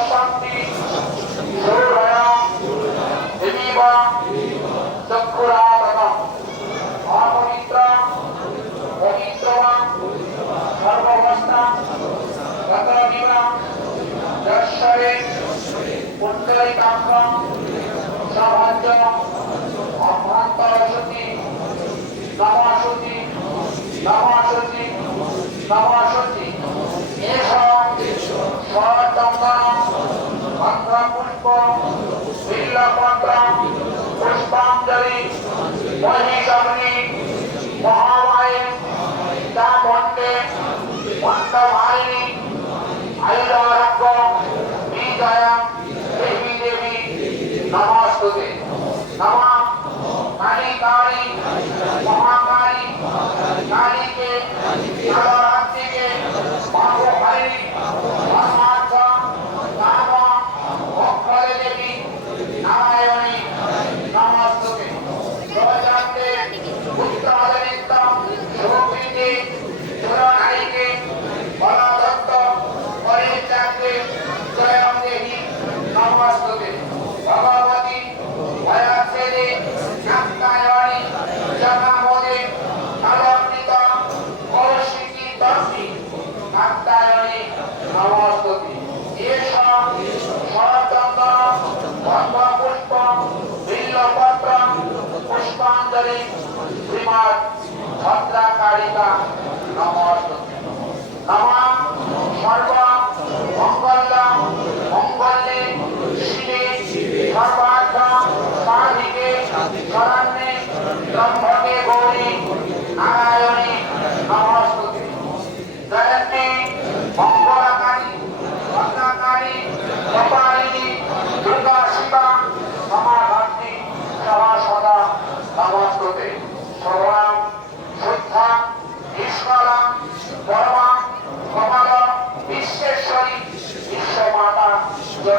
শান্তি সৌরয়া দেবীব চক্ষুরাতন অপবিত্র পবিত্র সর্ববস্থা গতমিব দর্শরে পুণ্ডরিকাঙ্গম সভাজ্য অভ্যন্তরসতি নমসতি নমসতি নমসতি এষ সচন্দন মন্ত্রপুষ্প বিল্লপত্র পুষ্পাঞ্জলি মহিষগ্নি মহামায়ে চামণ্ডে মন্ত্রমালিনী আয়ুরারোগ্য বিজয়া দেবী দেবী নমস্তুতে নমঃ কালী কালী মহাকালী কালীকে নবরাত্রিকে পুষ্পাঞ্জলি শ্রীমৎ ভদ্রাকারিকা নমস্তুতে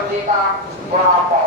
চন্ডিকা পরাপহ